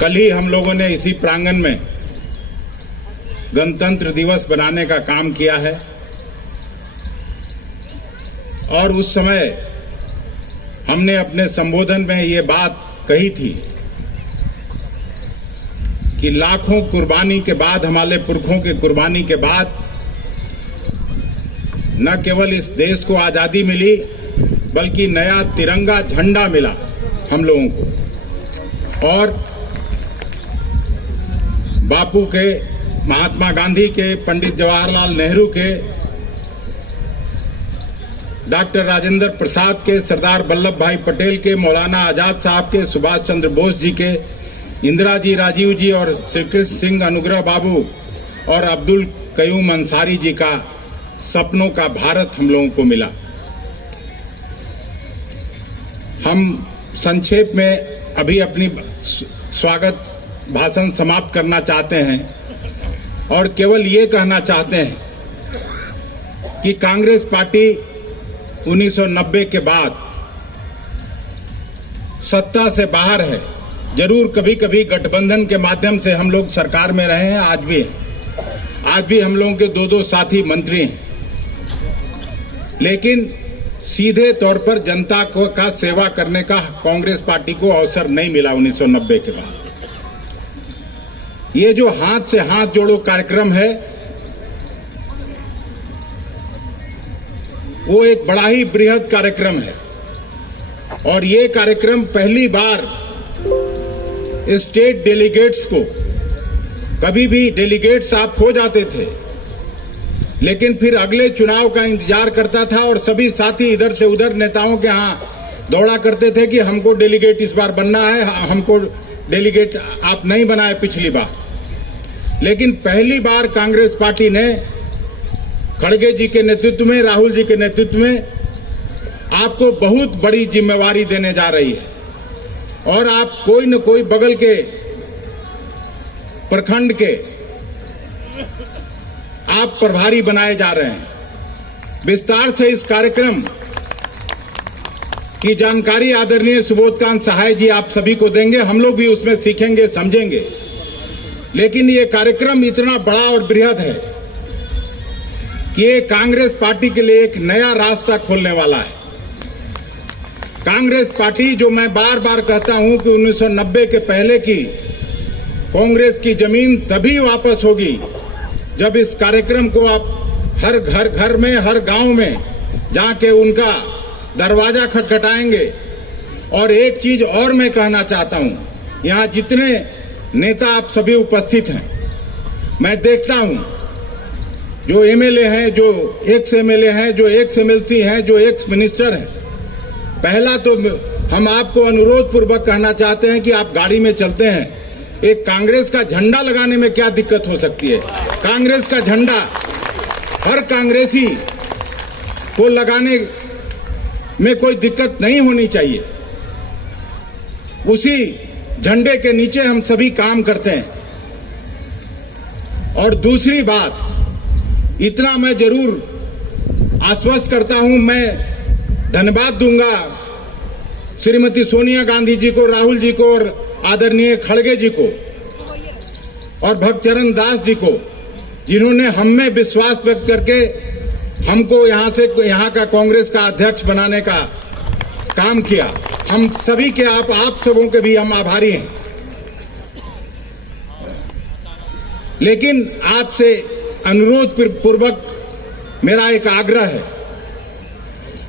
कल ही हम लोगों ने इसी प्रांगण में गणतंत्र दिवस बनाने का काम किया है और उस समय हमने अपने संबोधन में ये बात कही थी कि लाखों कुर्बानी के बाद, हमारे पुरखों के कुर्बानी के बाद न केवल इस देश को आजादी मिली बल्कि नया तिरंगा झंडा मिला हम लोगों को। और बापू के, महात्मा गांधी के, पंडित जवाहरलाल नेहरू के, डॉक्टर राजेंद्र प्रसाद के, सरदार वल्लभ भाई पटेल के, मौलाना आजाद साहब के, सुभाष चंद्र बोस जी के, इंदिरा जी, राजीव जी और श्री कृष्ण सिंह, अनुग्रह बाबू और अब्दुल कयूम अंसारी जी का सपनों का भारत हम लोगों को मिला। हम संक्षेप में अभी अपनी स्वागत भाषण समाप्त करना चाहते हैं और केवल ये कहना चाहते हैं कि कांग्रेस पार्टी 1990 के बाद सत्ता से बाहर है। जरूर कभी कभी गठबंधन के माध्यम से हम लोग सरकार में रहे हैं, आज भी हम लोगों के दो साथी मंत्री हैं, लेकिन सीधे तौर पर जनता को का सेवा करने का कांग्रेस पार्टी को अवसर नहीं मिला 1990 के बाद। ये जो हाथ से हाथ जोड़ो कार्यक्रम है वो एक बड़ा ही बृहद कार्यक्रम है और ये कार्यक्रम पहली बार स्टेट डेलीगेट्स को, कभी भी डेलीगेट्स आप हो जाते थे लेकिन फिर अगले चुनाव का इंतजार करता था और सभी साथी इधर से उधर नेताओं के यहां दौड़ा करते थे कि हमको डेलीगेट इस बार बनना है, हमको डेलीगेट आप नहीं बनाए पिछली बार। लेकिन पहली बार कांग्रेस पार्टी ने खड़गे जी के नेतृत्व में, राहुल जी के नेतृत्व में आपको बहुत बड़ी जिम्मेवारी देने जा रही है और आप कोई न कोई बगल के प्रखंड के आप प्रभारी बनाए जा रहे हैं। विस्तार से इस कार्यक्रम की जानकारी आदरणीय सुबोधकांत सहाय जी आप सभी को देंगे, हम लोग भी उसमें सीखेंगे, समझेंगे। लेकिन ये कार्यक्रम इतना बड़ा और बृहद है कि ये कांग्रेस पार्टी के लिए एक नया रास्ता खोलने वाला है। कांग्रेस पार्टी, जो मैं बार बार कहता हूं कि 1990 के पहले की कांग्रेस की जमीन तभी वापस होगी जब इस कार्यक्रम को आप हर घर में, हर गांव में जाके उनका दरवाजा खटखटाएंगे। और एक चीज और मैं कहना चाहता हूं, यहां जितने नेता आप सभी उपस्थित हैं, मैं देखता हूं जो एमएलए हैं, जो एक्स एमएलए हैं, जो एक्स एमएलसी हैं, जो एक्स मिनिस्टर हैं। पहला तो हम आपको अनुरोध पूर्वक कहना चाहते हैं कि आप गाड़ी में चलते हैं, एक कांग्रेस का झंडा लगाने में क्या दिक्कत हो सकती है? कांग्रेस का झंडा हर कांग्रेसी को लगाने में कोई दिक्कत नहीं होनी चाहिए। उसी झंडे के नीचे हम सभी काम करते हैं। और दूसरी बात, इतना मैं जरूर आश्वस्त करता हूं, मैं धन्यवाद दूंगा श्रीमती सोनिया गांधी जी को, राहुल जी को और आदरणीय खड़गे जी को और भक्तचरण दास जी को, जिन्होंने हम में विश्वास व्यक्त करके हमको यहां का कांग्रेस का अध्यक्ष बनाने का काम किया। हम सभी के, आप सबों के भी हम आभारी हैं। लेकिन आपसे अनुरोध पूर्वक मेरा एक आग्रह है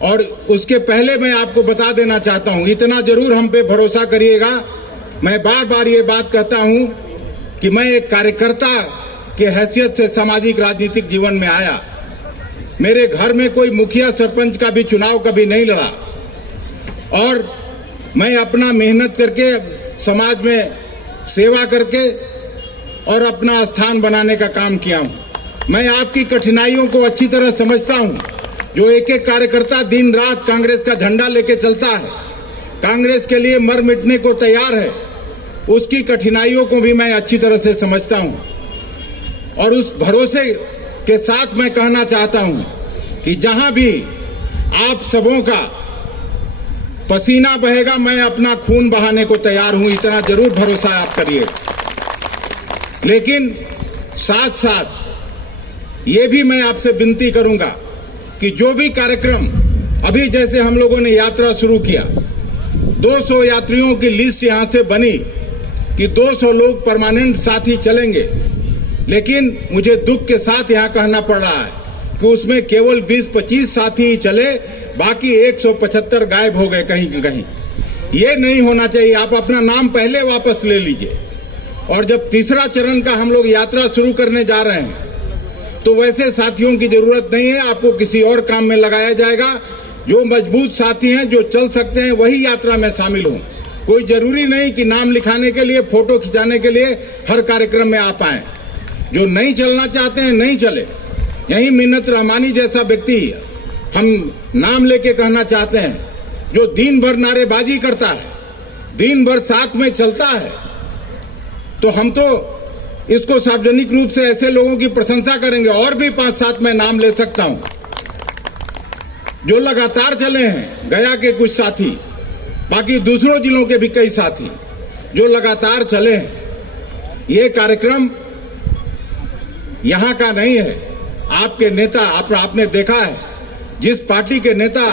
और उसके पहले मैं आपको बता देना चाहता हूं, इतना जरूर हम पे भरोसा करिएगा। मैं बार बार ये बात कहता हूं कि मैं एक कार्यकर्ता के हैसियत से सामाजिक राजनीतिक जीवन में आया। मेरे घर में कोई मुखिया सरपंच का भी चुनाव कभी नहीं लड़ा और मैं अपना मेहनत करके समाज में सेवा करके और अपना स्थान बनाने का काम किया हूं। मैं आपकी कठिनाइयों को अच्छी तरह समझता हूं। जो एक एक कार्यकर्ता दिन रात कांग्रेस का झंडा लेके चलता है, कांग्रेस के लिए मर मिटने को तैयार है, उसकी कठिनाइयों को भी मैं अच्छी तरह से समझता हूं। और उस भरोसे के साथ मैं कहना चाहता हूं कि जहां भी आप सबों का पसीना बहेगा, मैं अपना खून बहाने को तैयार हूं, इतना जरूर भरोसा आप करिए। लेकिन साथ साथ ये भी मैं आपसे विनती करूंगा कि जो भी कार्यक्रम अभी जैसे हम लोगों ने यात्रा शुरू किया, 200 यात्रियों की लिस्ट यहां से बनी कि 200 लोग परमानेंट साथी चलेंगे, लेकिन मुझे दुख के साथ यहां कहना पड़ रहा है कि उसमें केवल 20-25 साथी ही चले, बाकी 175 गायब हो गए कहीं कहीं। ये नहीं होना चाहिए। आप अपना नाम पहले वापस ले लीजिए। और जब तीसरा चरण का हम लोग यात्रा शुरू करने जा रहे हैं तो वैसे साथियों की जरूरत नहीं है, आपको किसी और काम में लगाया जाएगा। जो मजबूत साथी हैं, जो चल सकते हैं, वही यात्रा में शामिल हों। कोई जरूरी नहीं कि नाम लिखाने के लिए, फोटो खिंचाने के लिए हर कार्यक्रम में आप आए। जो नहीं चलना चाहते हैं नहीं चले। यही मिन्नत रहमानी जैसा व्यक्ति हम नाम लेके कहना चाहते हैं, जो दिन भर नारेबाजी करता है, दिन भर साथ में चलता है, तो हम तो इसको सार्वजनिक रूप से ऐसे लोगों की प्रशंसा करेंगे। और भी 5-7 मैं नाम ले सकता हूं जो लगातार चले हैं। गया के कुछ साथी, बाकी दूसरों जिलों के भी कई साथी जो लगातार चले हैं। ये कार्यक्रम यहां का नहीं है। आपके नेता, आपने देखा है, जिस पार्टी के नेता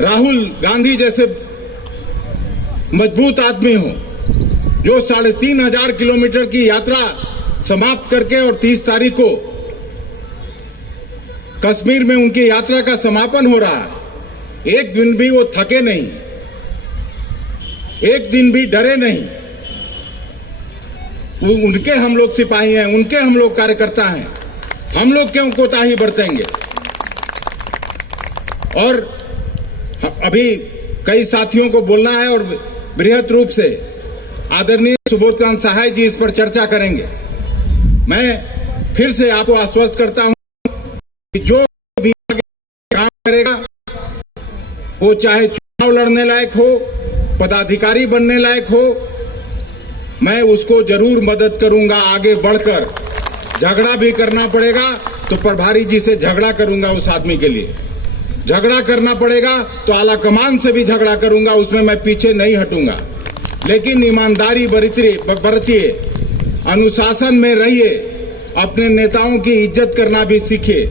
राहुल गांधी जैसे मजबूत आदमी हो, जो 3,500 किलोमीटर की यात्रा समाप्त करके और 30 तारीख को कश्मीर में उनकी यात्रा का समापन हो रहा है, एक दिन भी वो थके नहीं, एक दिन भी डरे नहीं। उनके हम लोग सिपाही हैं, उनके हम लोग कार्यकर्ता हैं। हम लोग क्यों कोताही बरतेंगे? और अभी कई साथियों को बोलना है और बृहत रूप से आदरणीय सुबोधकांत सहाय जी इस पर चर्चा करेंगे। मैं फिर से आपको आश्वस्त करता हूं कि जो भी आगे काम करेगा, वो चाहे चुनाव लड़ने लायक हो, पदाधिकारी बनने लायक हो, मैं उसको जरूर मदद करूंगा। आगे बढ़कर झगड़ा भी करना पड़ेगा तो प्रभारी जी से झगड़ा करूंगा, उस आदमी के लिए झगड़ा करना पड़ेगा तो आला कमान से भी झगड़ा करूंगा, उसमें मैं पीछे नहीं हटूंगा। लेकिन ईमानदारी बरतिए, अनुशासन में रहिए, अपने नेताओं की इज्जत करना भी सीखिए।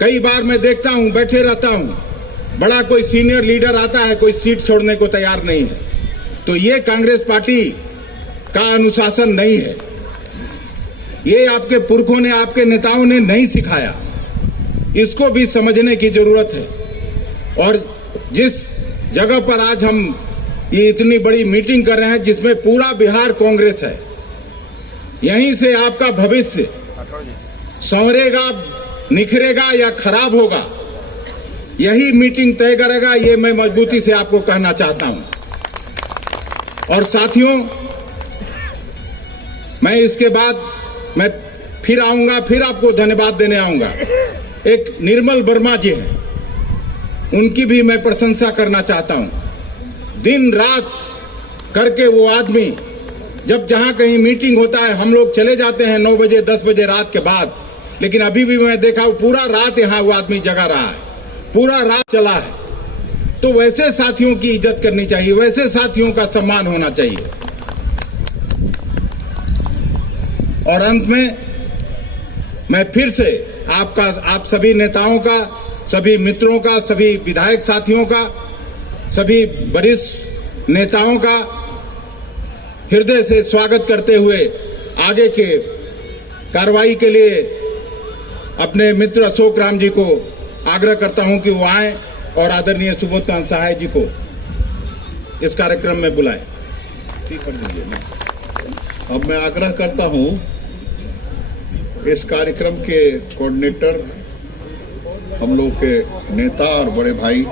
कई बार मैं देखता हूं, बैठे रहता हूं, बड़ा कोई सीनियर लीडर आता है, कोई सीट छोड़ने को तैयार नहीं है। तो ये कांग्रेस पार्टी का अनुशासन नहीं है। ये आपके पुरखों ने, आपके नेताओं ने नहीं सिखाया। इसको भी समझने की जरूरत है। और जिस जगह पर आज हम ये इतनी बड़ी मीटिंग कर रहे हैं, जिसमें पूरा बिहार कांग्रेस है, यहीं से आपका भविष्य संवरेगा, निखरेगा या खराब होगा, यही मीटिंग तय करेगा। ये मैं मजबूती से आपको कहना चाहता हूं। और साथियों, मैं इसके बाद मैं फिर आऊंगा, फिर आपको धन्यवाद देने आऊंगा। एक निर्मल वर्मा जी हैं, उनकी भी मैं प्रशंसा करना चाहता हूं। दिन रात करके वो आदमी, जब जहां कहीं मीटिंग होता है, हम लोग चले जाते हैं 9 बजे 10 बजे रात के बाद, लेकिन अभी भी मैं देखा पूरा रात यहां वो आदमी जगा रहा है, पूरा रात चला है। तो वैसे साथियों की इज्जत करनी चाहिए, वैसे साथियों का सम्मान होना चाहिए। और अंत में मैं फिर से आप सभी नेताओं का, सभी मित्रों का, सभी विधायक साथियों का, सभी वरिष्ठ नेताओं का हृदय से स्वागत करते हुए आगे के कार्रवाई के लिए अपने मित्र अशोक राम जी को आग्रह करता हूं कि वो आए और आदरणीय सुबोधकांत सहाय जी को इस कार्यक्रम में बुलाएं। अब मैं आग्रह करता हूं इस कार्यक्रम के कोऑर्डिनेटर, हम लोग के नेता और बड़े भाई